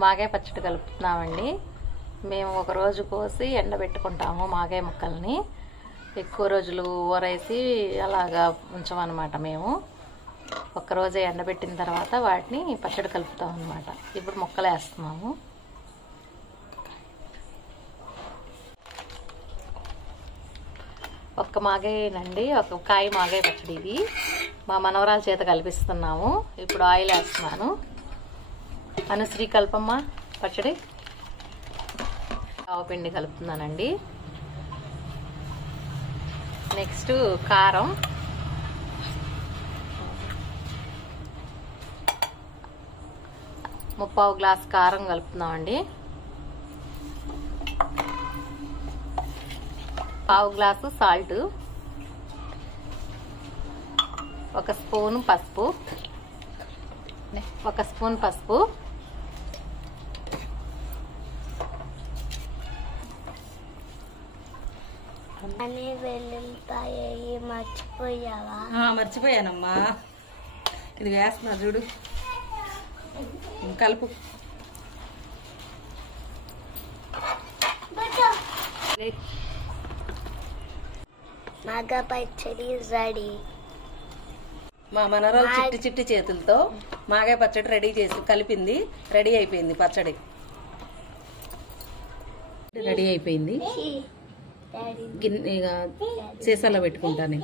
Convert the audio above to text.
మాగాయ పచ్చడి కలుపుతున్నామండి. మేము ఒక రోజు కోసి ఎండబెట్టుకుంటాము మాగాయ ముక్కల్ని. ఎక్కువ రోజులు ఊరేసి అలాగా ఉంచమన్నమాట. మేము ఒక్కరోజే ఎండబెట్టిన తర్వాత వాటిని పచ్చడి కలుపుతాం అన్నమాట. ఇప్పుడు ముక్కలు వేస్తున్నాము. ఒక్క మాగాయనండి, ఒక కాయ మాగాయ పచ్చడి. ఇది మా మనవరాల చేత కలిపిస్తున్నాము. ఇప్పుడు ఆయిల్ వేస్తున్నాను. అనుశ్రీ కల్పమ్మ పచ్చడి ఆవపిండి కలుపుతున్నానండి. నెక్స్ట్ కారం, ముప్పావు గ్లాస్ కారం కలుపుతున్నామండి. పావు గ్లాసు సాల్ట్, ఒక స్పూన్ పసుపు, మర్చిపోయానమ్మా. ఇది వేస్తున్నా చూడు, కలుపు. మాగాయ పచ్చడి రెడీ. మా మనరాలు చిట్టి చిట్టి చేతులతో మాగాయ పచ్చడి రెడీ చేసి కలిపింది. రెడీ అయిపోయింది పచ్చడి. రెడీ అయిపోయింది. గిన్నె సీసాలో పెట్టుకుంటాను.